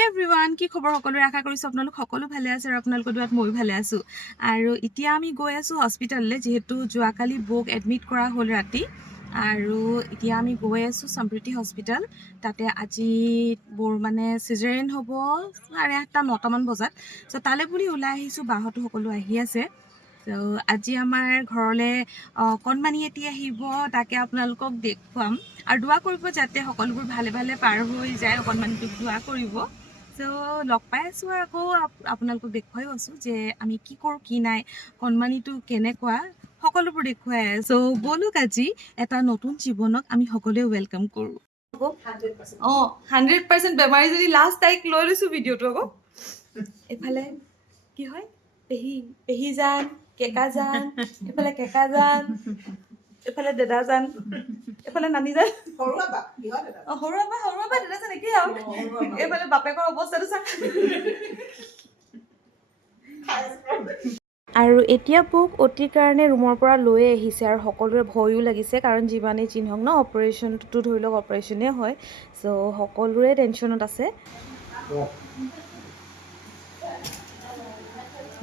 হে এভৰিৱান, কি খবৰ সকলোৰে? আশা কৰিছোঁ আপোনালোক সকলো ভালে আছে আৰু আপোনালোকৰ দুৱাত ময়ো ভালে আছোঁ। আৰু এতিয়া আমি গৈ আছোঁ হস্পিটেললৈ, যিহেতু যোৱাকালি বৌক এডমিট কৰা হ'ল ৰাতি। আৰু এতিয়া আমি গৈ আছোঁ সমৃদ্ধি হস্পিটেল। তাতে আজি বৌৰ মানে চিজাৰিন হ'ব 8:30-9টামান বজাত। চ' তালৈ বুলি ওলাই আহিছোঁ, বাহঁতো সকলো আহি আছে। চ' আজি আমাৰ ঘৰলৈ কণমানি এটি আহিব, তাকে আপোনালোকক দেখুৱাম আৰু দোৱা কৰিব যাতে সকলোবোৰ ভালে ভালে পাৰ হৈ যায়। অকণমানিটোক দোৱা কৰিব। চ' লগ পাই আছোঁ আৰু আকৌ আপোনালোকক দেখুৱাইও আছোঁ যে আমি কি কৰোঁ কি নাই, কণমানিটো কেনেকুৱা, সকলোবোৰ দেখুৱাই। চ' ব'লক আজি এটা নতুন জীৱনক আমি সকলোৱে ৱেলকাম কৰোঁ। 100% বেমাৰী যদি লাষ্ট তাইক লৈ লৈছোঁ ভিডিঅ'টো আকৌ। এইফালে কি হয়, পেহী জান, কেকা জান, এইফালে কেকা জান, এইফালে দাদা জান, এইফালে নানি জান, সৰু আবা দাদা জান একেই আৰু এইফালে বাপেকৰ অৱস্থাটো চাই। আৰু এতিয়া বৌক অতিৰ কাৰণে ৰুমৰ পৰা লৈ আহিছে আৰু সকলোৰে ভয়ো লাগিছে, কাৰণ যিমানেই চিহ্নক ন অপাৰেশ্যনটো ধৰি লওক অপাৰেশ্যনেই হয়। চ' সকলোৰে টেনশ্যনত আছে।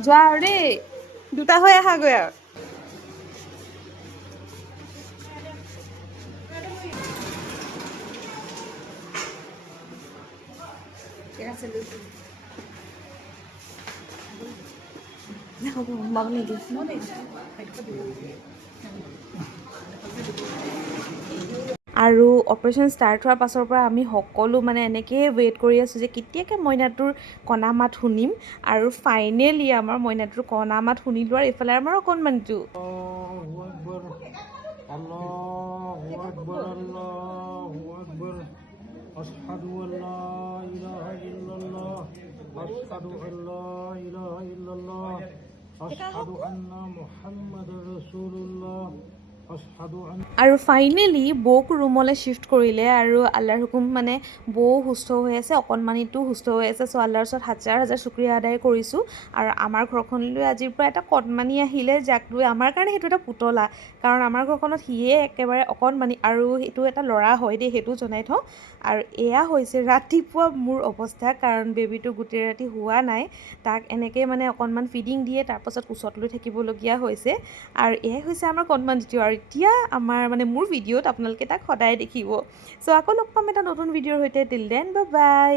যোৱা আৰু দেই, দুটা হৈ আহাগৈ আৰু। হ'ব মাক নিদিওঁ। আৰু অপাৰেশ্যন ষ্টাৰ্ট হোৱাৰ পাছৰ পৰা আমি সকলো মানে এনেকৈয়ে ৱেইট কৰি আছোঁ যে কেতিয়াকৈ মইনাটোৰ কণা মাত শুনিম। আৰু ফাইনেলি আমাৰ মইনাটোৰ কণা মাত শুনিলোঁ। আৰু এইফালে আমাৰ অকণমানিটো আৰু ফাইনেলি বৌক ৰুমলৈ শ্বিফ্ট কৰিলে। আৰু আল্লাৰ হুকুম মানে বৌ সুস্থ হৈ আছে, অকণমানিটো সুস্থ হৈ আছে। চ' আল্লাৰ ওচৰত হাজাৰ হাজাৰ শুক্ৰিয়া আদায় কৰিছোঁ। আৰু আমাৰ ঘৰখনলৈ আজিৰ পৰা এটা কণমানি আহিলে, যাক লৈ আমাৰ কাৰণে সেইটো এটা পুতলা, কাৰণ আমাৰ ঘৰখনত সিয়ে একেবাৰে অকণমানি। আৰু সেইটো এটা ল'ৰা হয় দেই, সেইটো জনাই থওঁ। আৰু এয়া হৈছে ৰাতিপুৱা মোৰ অৱস্থা, কাৰণ বেবীটো গোটেই ৰাতি হোৱা নাই। তাক এনেকৈ মানে অকণমান ফিডিং দিয়ে, তাৰপাছত কোচত লৈ থাকিবলগীয়া হৈছে। আৰু এয়াই হৈছে আমাৰ কণমানিটো। আৰু এতিয়া আমাৰ মানে মোৰ ভিডিঅ'ত আপোনালোকে তাক সদায় দেখিব। চ' আকৌ লগ পাম এটা নতুন ভিডিঅ'ৰ সৈতে। Till then bye bye.